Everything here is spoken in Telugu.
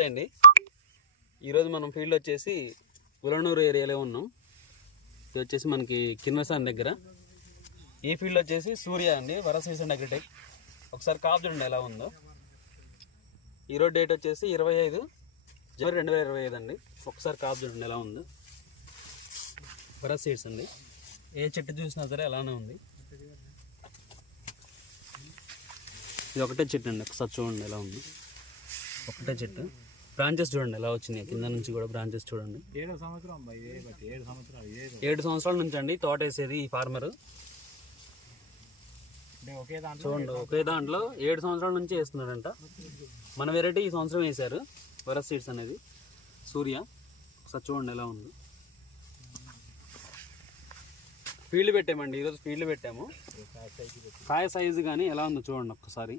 నమస్తే అండి. ఈరోజు మనం ఫీల్డ్ వచ్చేసి గులనూరు ఏరియాలో ఉన్నాం. ఇది వచ్చేసి మనకి కిన్నసాన్ దగ్గర. ఈ ఫీల్డ్ వచ్చేసి సూర్య అండి, వరస్ సీడ్స్ అగ్రిటెక్. ఒకసారి కాపు చూడండి ఎలా ఉందో. ఈరోజు డేట్ వచ్చేసి 25 జనవరి 2025 అండి. ఒకసారి కాపు చూడండి ఎలా ఉందో. వరస్ సీడ్స్ అండి, ఏ చెట్టు చూసినా సరే అలానే ఉంది. ఇది ఒకటే చెట్టు అండి, ఒకసారి చూడండి ఎలా ఉంది. ఒకటే చెట్టు. బ్రాంచెస్ చూడండి ఎలా వచ్చినాయి, కింద నుంచి కూడా బ్రాంచెస్ చూడండి. 7 సంవత్సరాల నుంచి అండి తోట వేసేది ఈ ఫార్మర్. చూడండి ఒకే దాంట్లో 7 సంవత్సరాల నుంచి వేస్తున్నాడంట. మన వెరైటీ ఈ సంవత్సరం వేశారు, వరస్ సీడ్స్ అనేది సూర్య. ఒకసారి చూడండి ఎలా ఉంది. ఫీల్డ్ పెట్టామండి ఈరోజు, ఫీల్డ్ పెట్టాము. కాయ సైజు కానీ ఎలా ఉందో చూడండి ఒక్కసారి.